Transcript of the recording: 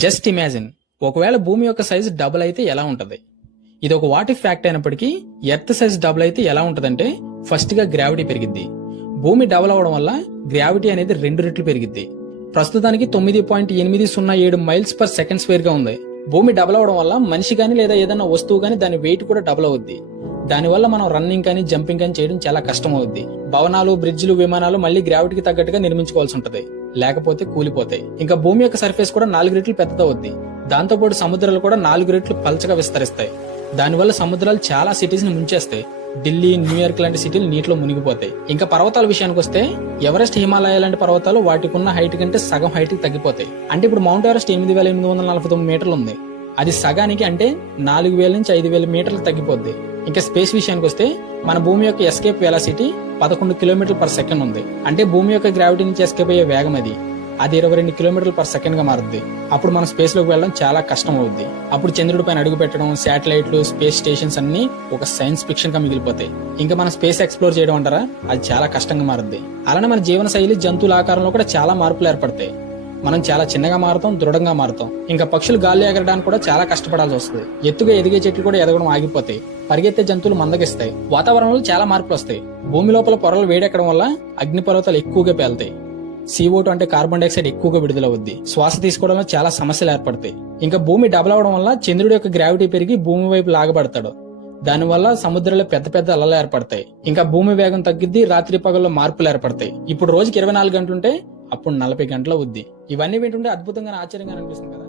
Just imagine, ఒకవేళ భూమి యొక్క సైజు డబుల్ అయితే ఎలా ఉంటది? ఇది ఒక వాట్ ఇఫ్ ఫ్యాక్ట్ అయినప్పటికీ ఎర్త్ సైజ్ డబుల్ అయితే ఎలా ఉంటదంటే, ఫస్ట్ గా గ్రావిటీ పెరిగిద్ది. భూమి డబుల్ అవడం వల్ల గ్రావిటీ అనేది 2 రెట్లు పెరిగిద్ది. ప్రస్తుతానికి 9.807 మైల్స్ పర్ సెకండ్ స్క్వేర్ గా ఉంది. భూమి డబుల్ అవడం వల్ల మనిషి గాని లేదా ఏదైనా వస్తువు గాని దాని వెయిట్ కూడా డబుల్ అవుద్ది. దానివల్ల మనం రన్నింగ్ కానీ జంపింగ్ కానీ చేయడం చాలా కష్టం అవుద్ది. భవనాలు, బ్రిడ్జిలు, విమానాలు మళ్ళీ గ్రావిటీకి తగ్గట్టుగా నిర్మించుకోవాల్సి ఉంటది, లేకపోతే కూలిపోతాయి. ఇంకా భూమి యొక్క సర్ఫేస్ కూడా 4 రెట్లు పెద్దదవుద్ది. దాంతో పాటు సముద్రాలు కూడా 4 రెట్లు పల్చగా విస్తరిస్తాయి. దానివల్ల సముద్రాలు చాలా సిటీస్ ని ముంచేస్తాయి. ఢిల్లీ, న్యూయార్క్ లాంటి సిటీలు నీటిలో మునిగిపోతాయి. ఇంకా పర్వతాల విషయానికి వస్తే, ఎవరెస్ట్, హిమాలయ లాంటి పర్వతాలు వాటికి ఉన్న హైట్ కంటే సగం హైట్ కి తగ్గిపోతాయి. అంటే ఇప్పుడు మౌంట్ ఎవరెస్ట్ 8849 మీటర్లు ఉంది. అది సగానికి అంటే 4000 నుంచి 5000 మీటర్లు తగ్గిపోద్ది. ఇంకా స్పేస్ విషయానికి వస్తే, మన భూమి యొక్క ఎస్కేప్ వెలాసిటీ 11 కిలోమీటర్ల పర్ సెకండ్ ఉంది. అంటే భూమి యొక్క గ్రావిటీ నుంచి ఎస్కేప్ అయ్యే వేగం అది 22 కిలోమీటర్ల పర్ సెకండ్ గా మారుద్ది. అప్పుడు మనం స్పేస్ లోకి వెళ్ళడం చాలా కష్టం అవుద్ది. అప్పుడు చంద్రుడి పైన అడుగు పెట్టడం, శాటిలైట్లు, స్పేస్ స్టేషన్స్ అన్ని ఒక సైన్స్ ఫిక్షన్ గా మిగిలిపోతాయి. ఇంకా మన స్పేస్ ఎక్స్ప్లోర్ చేయడం అంటారా, అది చాలా కష్టంగా మారుద్ది. అలానే మన జీవన శైలి, జంతువుల ఆకారంలో కూడా చాలా మార్పులు ఏర్పడతాయి. మనం చాలా చిన్నగా మారుతాం, దృఢంగా మారుతాం. ఇంకా పక్షులు గాల్లో ఎగరడానికి కూడా చాలా కష్టపడాల్సి వస్తుంది. ఎత్తుగా ఎదిగే చెట్లు కూడా ఎదగడం ఆగిపోతాయి. పరిగెత్తే జంతువులు మందగిస్తాయి. వాతావరణంలో చాలా మార్పులు వస్తాయి. భూమి లోపల పొరలు వేడెక్కడం వల్ల అగ్నిపర్వతాలు ఎక్కువగా పేలుతాయి. CO2 అంటే కార్బన్ డైఆక్సైడ్ ఎక్కువగా విడుదలవుద్ది. శ్వాస తీసుకోవడంలో చాలా సమస్యలు ఏర్పడతాయి. ఇంకా భూమి డబుల్ అవడం వల్ల చంద్రుడి యొక్క గ్రావిటీ పెరిగి భూమి వైపు లాగబడతాడు. దానివల్ల సముద్రంలో పెద్ద పెద్ద అలలు ఏర్పడతాయి. ఇంకా భూమి వేగం తగ్గిద్ది, రాత్రి పగల్లో మార్పులు ఏర్పడతాయి. ఇప్పుడు రోజుకి 24 గంటలుంటే అప్పుడు 40 గంటలు అవుద్ది. ఇవన్నీ వింటుంటే అద్భుతంగా, ఆశ్చర్యంగా అనిపిస్తుంది కదా.